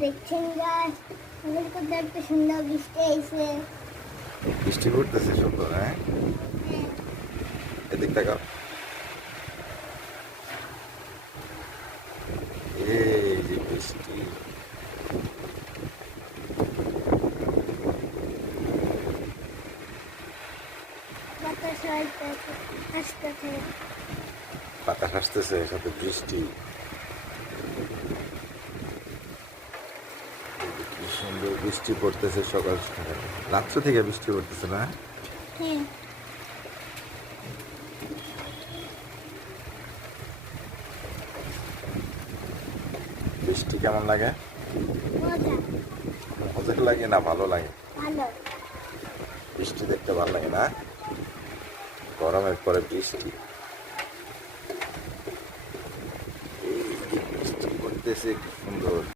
দেখছেন গাছ আমাদের কোথায় একটা সুন্দর বৃষ্টি আইছে। বৃষ্টি পড়তেছে সুন্দর, হ্যাঁ? হ্যাঁ, এদিক তাকাও। এই যে বৃষ্টি। বাতাস আসতেছে। বাতাস আসতেছে, সাথে বৃষ্টি। কি সুন্দর বৃষ্টি পড়তেছে সকাল সকাল। রাত্র থেকে বৃষ্টি পড়তেছে না? হ্যাঁ, বৃষ্টি কেমন লাগে? মজা, মজা লাগে না ভালো লাগে? ভালো। বৃষ্টি দেখতে ভালো লাগে না? গরমের পরে বৃষ্টি। এই যে বৃষ্টি পড়তেছে কি সুন্দর।